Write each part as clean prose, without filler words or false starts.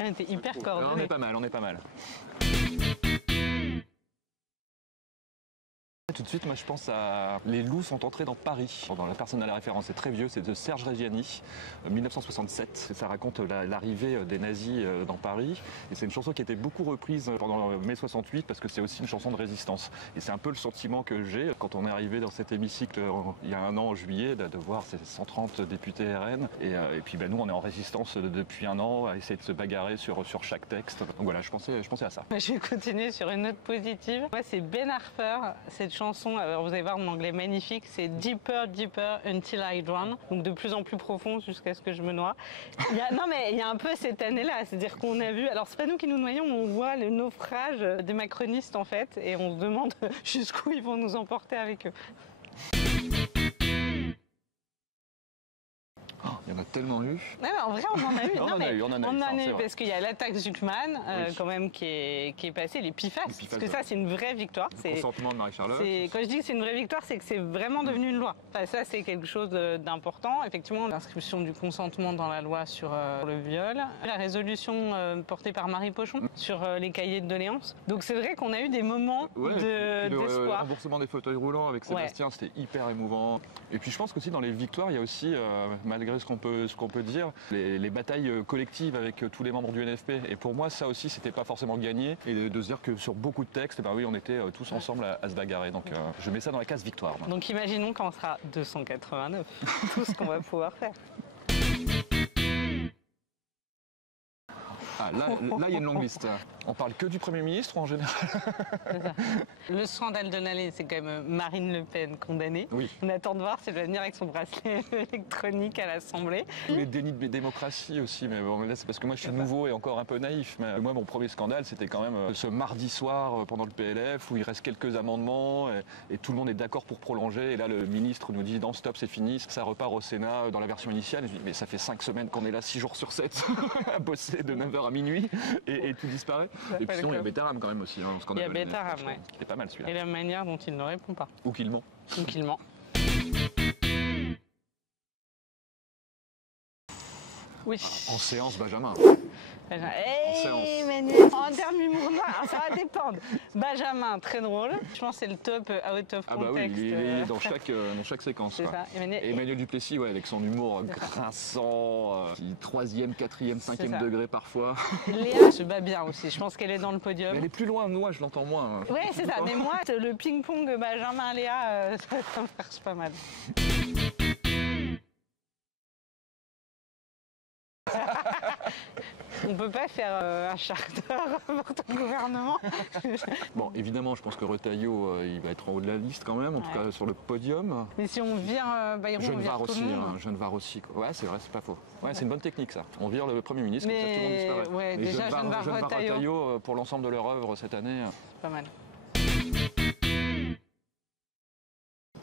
On était hyper coordonnés. On est pas mal, on est pas mal. Tout de suite, moi je pense à Les loups sont entrés dans Paris. Dans la personne à la référence, c'est très vieux, c'est de Serge Reggiani, 1967. Ça raconte l'arrivée des nazis dans Paris. Et c'est une chanson qui a été beaucoup reprise pendant mai 68 parce que c'est aussi une chanson de résistance. Et c'est un peu le sentiment que j'ai quand on est arrivé dans cet hémicycle il y a un an en juillet, de voir ces 130 députés RN. Et puis nous, on est en résistance depuis un an à essayer de se bagarrer sur chaque texte. Donc voilà, je pensais à ça. Je vais continuer sur une note positive. Moi, c'est Ben Harper, cette chanson, alors vous allez voir mon anglais magnifique, c'est Deeper, Deeper Until I Drown, donc de plus en plus profond jusqu'à ce que je me noie. Non mais il y a un peu cette année-là, c'est-à-dire qu'on a vu, alors c'est pas nous qui nous noyons, on voit le naufrage des macronistes en fait, et on se demande jusqu'où ils vont nous emporter avec eux. Il y en a tellement eu. Non, mais en vrai, on en a eu. On en a eu, parce qu'il y a l'attaque Zuckman, quand même, qui est passée, les PFAS, parce que ça, c'est une vraie victoire. Le consentement de Marie-Charlotte. Quand je dis que c'est une vraie victoire, c'est que c'est vraiment devenu une loi. Enfin, ça, c'est quelque chose d'important. Effectivement, l'inscription du consentement dans la loi sur le viol, la résolution portée par Marie Pochon sur les cahiers de doléances. Donc c'est vrai qu'on a eu des moments d'espoir. Le remboursement des fauteuils roulants avec Sébastien, c'était hyper émouvant. Et puis je pense qu'aussi dans les victoires, il y a aussi, malgré ce qu'on peut dire, les batailles collectives avec tous les membres du NFP. Et pour moi, ça aussi, c'était pas forcément gagné. Et de se dire que sur beaucoup de textes, oui, on était tous ensemble à se bagarrer. Donc je mets ça dans la case victoire. Moi. Donc imaginons quand on sera 289, tout ce qu'on va pouvoir faire. Ah, là, il y a une longue liste. On parle que du Premier ministre ou en général? Le scandale de l'année, c'est quand même Marine Le Pen condamnée. Oui. On attend de voir si elle va venir avec son bracelet électronique à l'Assemblée. Les dénis de démocratie aussi, mais bon, là c'est parce que moi je suis nouveau et encore un peu naïf. Mais moi mon premier scandale c'était quand même ce mardi soir pendant le PLF où il reste quelques amendements et tout le monde est d'accord pour prolonger. Et là le ministre nous dit non stop c'est fini, ça repart au Sénat dans la version initiale. Et je dis mais ça fait 5 semaines qu'on est là 6 jours sur 7 à bosser de 9h à minuit et tout disparaît. Et puis sinon il y a Bétaram quand même aussi. Hein, il y a Bétaram, ouais. C'était pas mal celui-là. Et la manière dont il ne répond pas. Ou qu'il ment. Ou qu'il ment. Oui. En séance, Benjamin. Hey, Emmanuel, en termes humour noir, ça va dépendre. Benjamin, très drôle. Je pense que c'est le top out of context. Ah bah oui, il est dans chaque séquence. C'est ça. Emmanuel Duplessis, ouais, avec son humour grinçant, 3e, 4e, 5e degré parfois. Léa se bat bien aussi, je pense qu'elle est dans le podium. Mais elle est plus loin, moi je l'entends moins. Ouais, c'est ça, mais moi, le ping-pong Benjamin-Léa, ça marche pas mal. On peut pas faire un charter pour ton gouvernement. Bon, évidemment, je pense que Retailleau, il va être en haut de la liste quand même, en tout cas sur le podium. Mais si on vire Bayrou, on vire tout le monde. Jeanne aussi. Ouais, c'est vrai, c'est pas faux. Ouais, c'est une bonne technique ça. On vire le Premier ministre, comme ça tout le monde disparaît. Ouais, mais déjà Jeanne Retailleau, pour l'ensemble de leur œuvre cette année. C'est pas mal.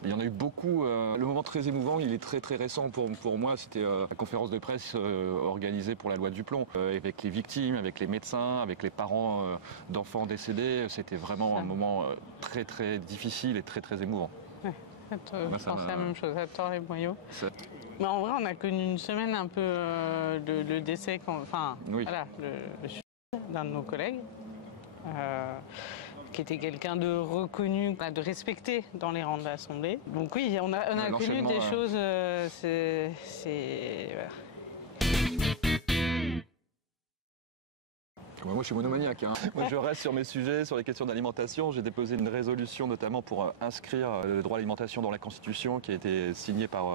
Il y en a eu beaucoup. Le moment très émouvant, il est très très récent pour moi. C'était la conférence de presse organisée pour la loi Duplon, avec les victimes, avec les médecins, avec les parents d'enfants décédés. C'était vraiment un moment très très difficile et très très émouvant. Ouais, je pensais la même chose, à tort les boyaux. Mais en vrai, on a connu une semaine un peu le décès, voilà, le suicide d'un de nos collègues. Qui était quelqu'un de reconnu, de respecté dans les rangs de l'Assemblée. Donc oui, on a connu des choses, voilà. Moi, je suis monomaniaque. Hein. Moi, je reste sur mes sujets, sur les questions d'alimentation. J'ai déposé une résolution notamment pour inscrire le droit à l'alimentation dans la Constitution qui a été signée par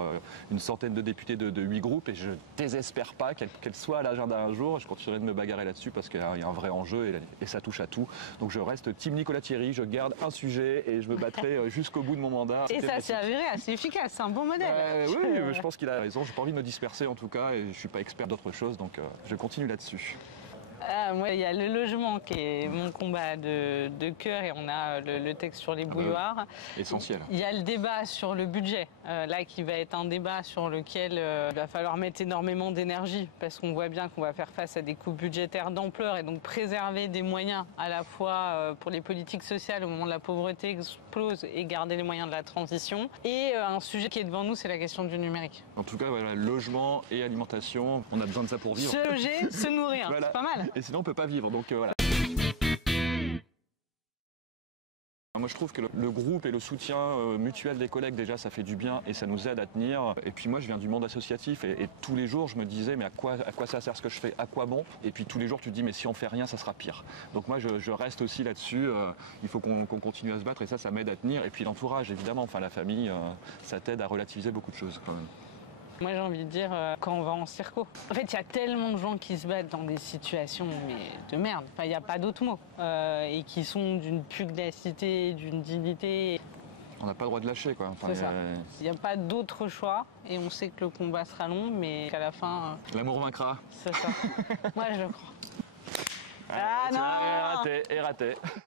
une centaine de députés de 8 groupes. Et je désespère pas qu'elle soit à l'agenda un jour. Je continuerai de me bagarrer là-dessus parce qu'il y a un vrai enjeu et ça touche à tout. Donc je reste Team Nicolas Thierry, je garde un sujet et je me battrai jusqu'au bout de mon mandat. Et ça s'est avéré assez efficace, c'est un bon modèle. Oui, je pense qu'il a raison. J'ai pas envie de me disperser en tout cas et je suis pas expert d'autre chose. Donc je continue là-dessus. Moi, il y a le logement qui est mon combat de cœur et on a le texte sur les bouilloires. Essentiel. Il y a le débat sur le budget là qui va être un débat sur lequel il va falloir mettre énormément d'énergie parce qu'on voit bien qu'on va faire face à des coupes budgétaires d'ampleur et donc préserver des moyens à la fois pour les politiques sociales au moment de la pauvreté explose et garder les moyens de la transition. Et un sujet qui est devant nous, c'est la question du numérique. En tout cas, voilà, logement et alimentation, on a besoin de ça pour vivre. Se loger, se nourrir, Voilà. c'est pas mal. Et sinon, on peut pas vivre. Donc voilà. Moi, je trouve que le groupe et le soutien mutuel des collègues, déjà, ça fait du bien et ça nous aide à tenir. Et puis moi, je viens du monde associatif et tous les jours, je me disais, mais à quoi ça sert ce que je fais? À quoi bon? Et puis tous les jours, tu te dis, mais si on fait rien, ça sera pire. Donc moi, je reste aussi là-dessus. Il faut qu'on continue à se battre et ça m'aide à tenir. Et puis l'entourage, évidemment, enfin la famille, ça t'aide à relativiser beaucoup de choses quand même. Moi, j'ai envie de dire, quand on va en circo. En fait, il y a tellement de gens qui se battent dans des situations mais de merde. Enfin, il n'y a pas d'autre mot. Et qui sont d'une pugnacité, d'une dignité. On n'a pas le droit de lâcher, quoi. Enfin, C'est ça. Il n'y a pas d'autre choix. Et on sait que le combat sera long, mais qu'à la fin... L'amour vaincra. C'est ça. Moi, je le crois. Ah non! Et raté.